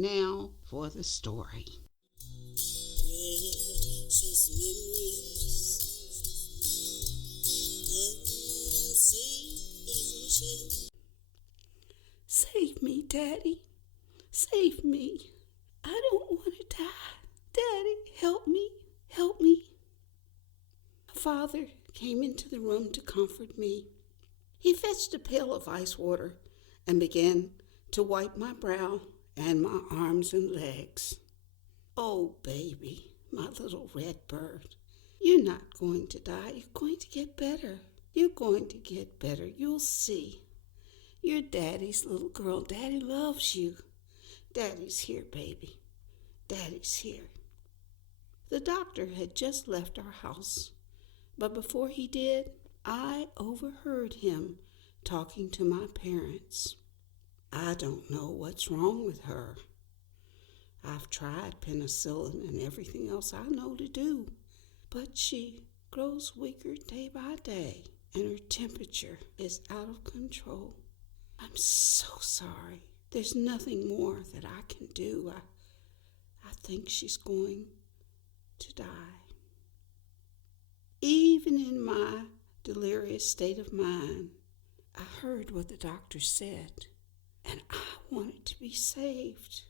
Now for the story. Precious memories, unseen. Save me, Daddy. Save me. I don't want to die. Daddy, help me. Help me. Father came into the room to comfort me. He fetched a pail of ice water and began to wipe my brow and my arms and legs. Oh, baby, my little red bird, you're not going to die. You're going to get better. You're going to get better. You'll see. You're Daddy's little girl. Daddy loves you. Daddy's here, baby. Daddy's here. The doctor had just left our house, but before he did, I overheard him talking to my parents. I don't know what's wrong with her. I've tried penicillin and everything else I know to do, but she grows weaker day by day, and her temperature is out of control. I'm so sorry. There's nothing more that I can do. I think she's going to die. Even in my delirious state of mind, I heard what the doctor said, and I wanted to be saved.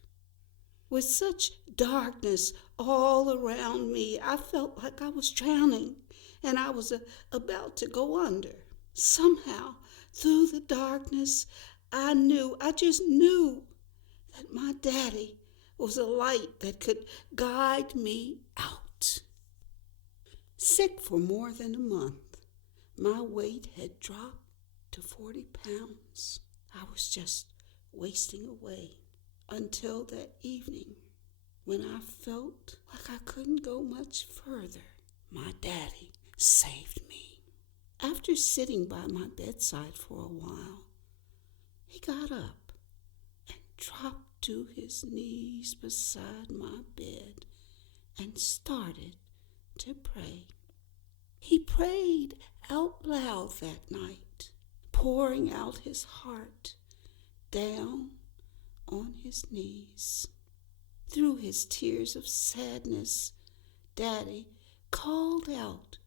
With such darkness all around me, I felt like I was drowning and I was about to go under. Somehow, through the darkness, I just knew that my daddy was a light that could guide me out. Sick for more than a month, my weight had dropped to 40 pounds. I was just wasting away until that evening when I felt like I couldn't go much further. My daddy saved me. After sitting by my bedside for a while, he got up and dropped to his knees beside my bed and started to pray. He prayed out loud that night, pouring out his heart down on his knees. Through his tears of sadness, Daddy called out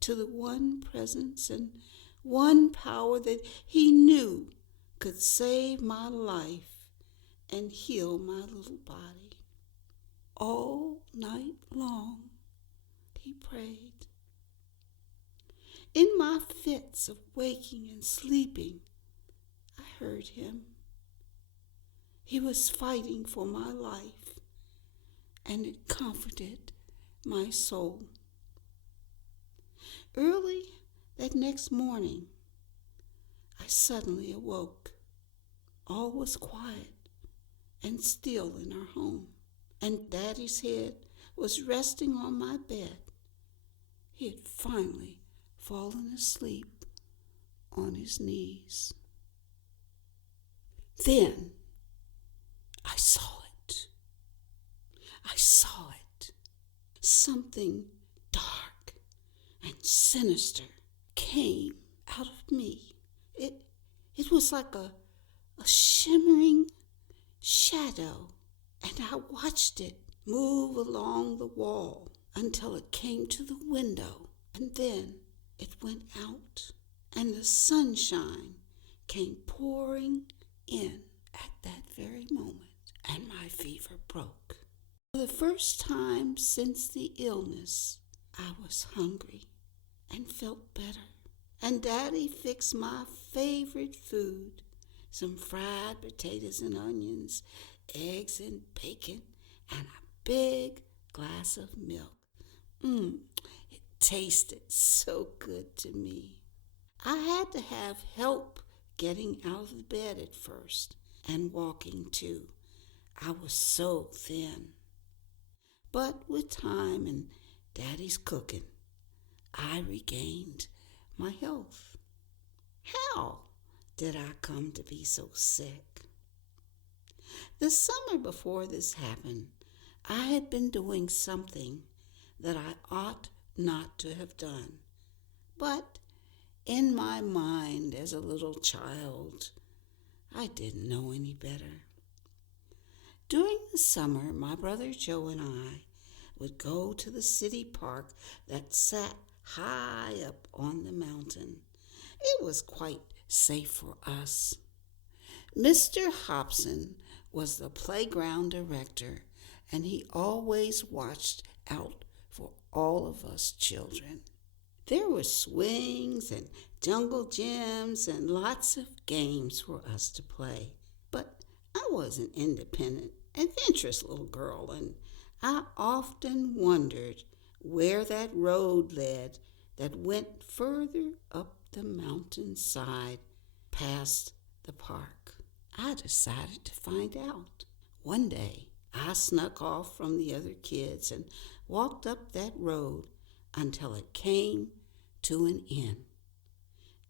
to the one presence and one power that he knew could save my life and heal my little body. All night long, he prayed. In my fits of waking and sleeping, I heard him. He was fighting for my life, and it comforted my soul. Early that next morning, I suddenly awoke. All was quiet and still in our home, and Daddy's head was resting on my bed. He had finally fallen asleep on his knees. Then I saw it. I saw it. Something dark and sinister came out of me. It was like a shimmering shadow, and I watched it move along the wall until it came to the window, and then it went out, and the sunshine came pouring in at that very moment, and my fever broke. For the first time since the illness, I was hungry and felt better. And Daddy fixed my favorite food, some fried potatoes and onions, eggs and bacon, and a big glass of milk. It tasted so good to me. I had to have help getting out of the bed at first and walking too. I was so thin. But with time and Daddy's cooking, I regained my health. How did I come to be so sick? The summer before this happened, I had been doing something that I ought not to have done. But in my mind as a little child, I didn't know any better. During the summer, my brother Joe and I would go to the city park that sat high up on the mountain. It was quite safe for us. Mr. Hobson was the playground director, and he always watched out for all of us children. There were swings and jungle gyms and lots of games for us to play. But I was an independent, adventurous little girl, and I often wondered where that road led that went further up the mountainside past the park. I decided to find out. One day, I snuck off from the other kids and walked up that road until it came to an end.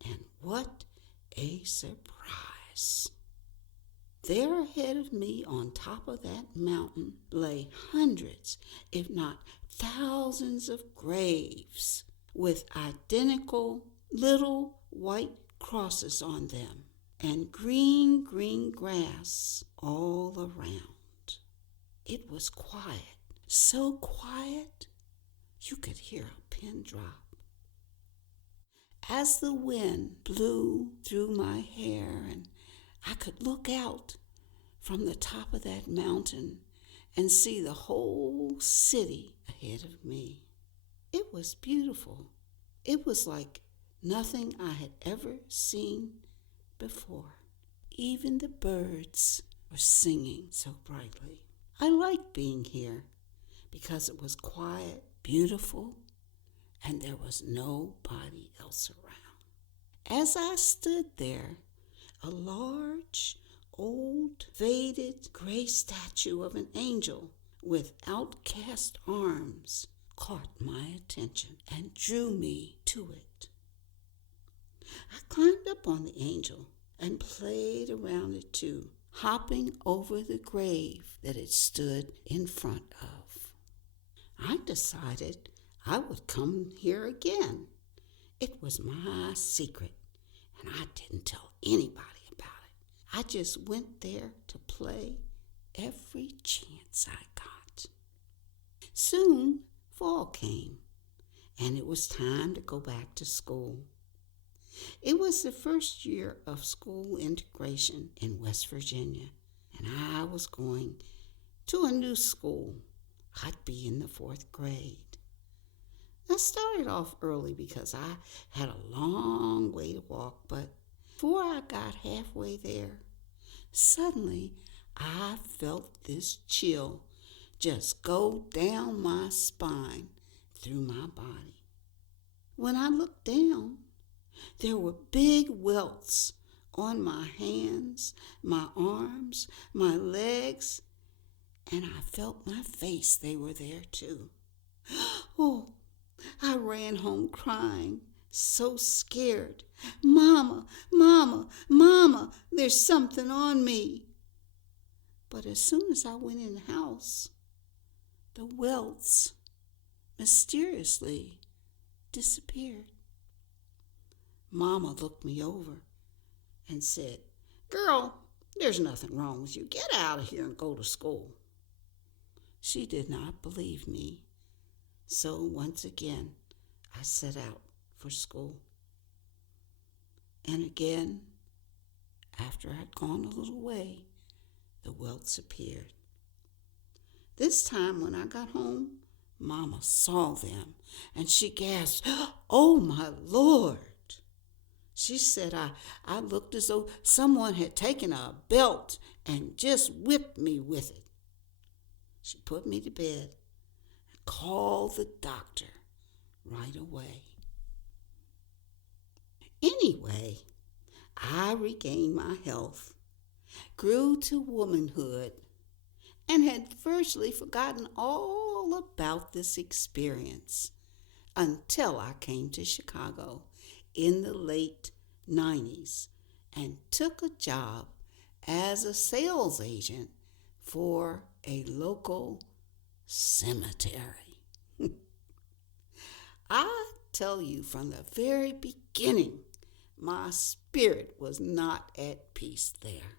And what a surprise! There ahead of me on top of that mountain lay hundreds, if not thousands of graves with identical little white crosses on them and green grass all around. It was quiet, so quiet you could hear a pin drop. As the wind blew through my hair and I could look out from the top of that mountain and see the whole city ahead of me. It was beautiful. It was like nothing I had ever seen before. Even the birds were singing so brightly. I liked being here because it was quiet, beautiful, and there was nobody else around. As I stood there, a large, old, faded, gray statue of an angel with outcast arms caught my attention and drew me to it. I climbed up on the angel and played around it too, hopping over the grave that it stood in front of. I decided I would come here again. It was my secret, and I didn't tell anybody about it. I just went there to play every chance I got. Soon, fall came, and it was time to go back to school. It was the first year of school integration in West Virginia, and I was going to a new school. I'd be in the 4th grade. I started off early because I had a long way to walk, but before I got halfway there, suddenly I felt this chill just go down my spine through my body. When I looked down, there were big welts on my hands, my arms, my legs, and I felt my face. They were there too. Oh, I ran home crying, so scared. Mama, Mama, Mama, there's something on me. But as soon as I went in the house, the welts mysteriously disappeared. Mama looked me over and said, "Girl, there's nothing wrong with you. Get out of here and go to school." She did not believe me. So once again, I set out for school. And again, after I'd gone a little way, the welts appeared. This time when I got home, Mama saw them and she gasped, "Oh my Lord!" She said I looked as though someone had taken a belt and just whipped me with it. She put me to bed and called the doctor right away. Anyway, I regained my health, grew to womanhood, and had virtually forgotten all about this experience until I came to Chicago in the late 90s and took a job as a sales agent for a local cemetery. I tell you, from the very beginning, my spirit was not at peace there,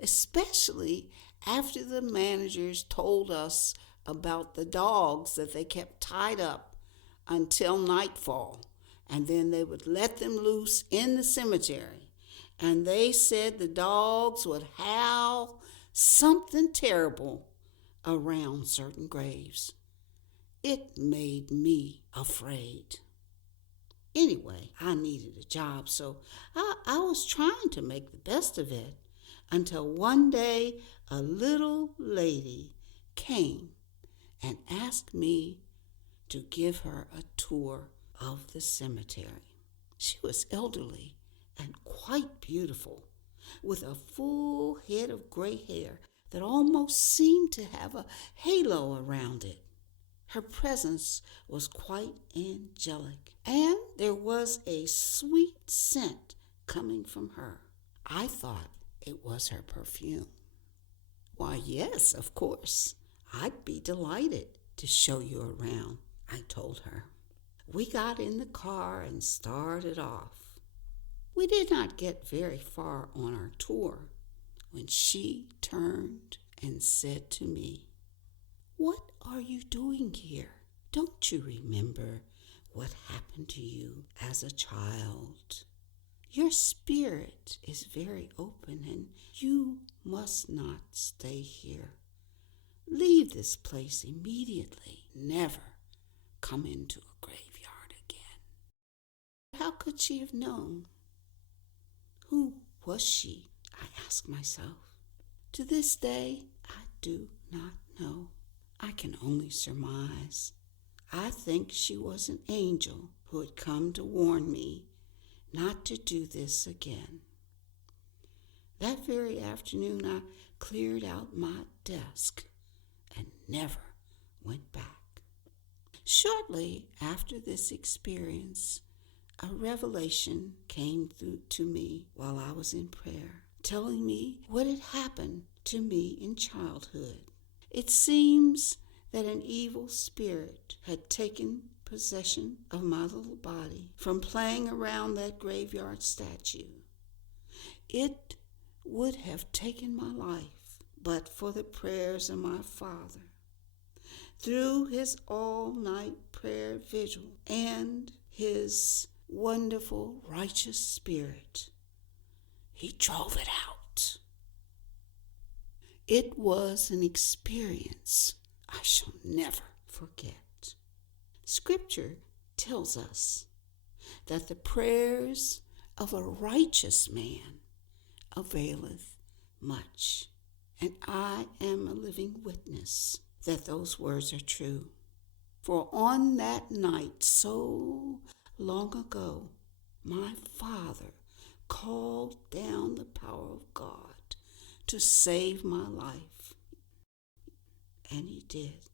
especially after the managers told us about the dogs that they kept tied up until nightfall, and then they would let them loose in the cemetery. And they said the dogs would howl something terrible around certain graves. It made me afraid. Anyway, I needed a job, so I was trying to make the best of it until one day a little lady came and asked me to give her a tour of the cemetery. She was elderly and quite beautiful, with a full head of gray hair that almost seemed to have a halo around it. Her presence was quite angelic, and there was a sweet scent coming from her. I thought it was her perfume. Why, yes, of course. I'd be delighted to show you around, I told her. We got in the car and started off. We did not get very far on our tour when she turned and said to me, "What are you doing here? Don't you remember what happened to you as a child? Your spirit is very open and you must not stay here. Leave this place immediately. Never come into a graveyard again." How could she have known? Who was she? I asked myself. To this day, I do not know. I can only surmise. I think she was an angel who had come to warn me not to do this again. That very afternoon, I cleared out my desk and never went back. Shortly after this experience, a revelation came through to me while I was in prayer, telling me what had happened to me in childhood. It seems that an evil spirit had taken possession of my little body from playing around that graveyard statue. It would have taken my life but for the prayers of my father. Through his all-night prayer vigil and his wonderful righteous spirit, he drove it out. It was an experience I shall never forget. Scripture tells us that the prayers of a righteous man availeth much, and I am a living witness that those words are true. For on that night so long ago, my Father called down the power of God to save my life. And he did.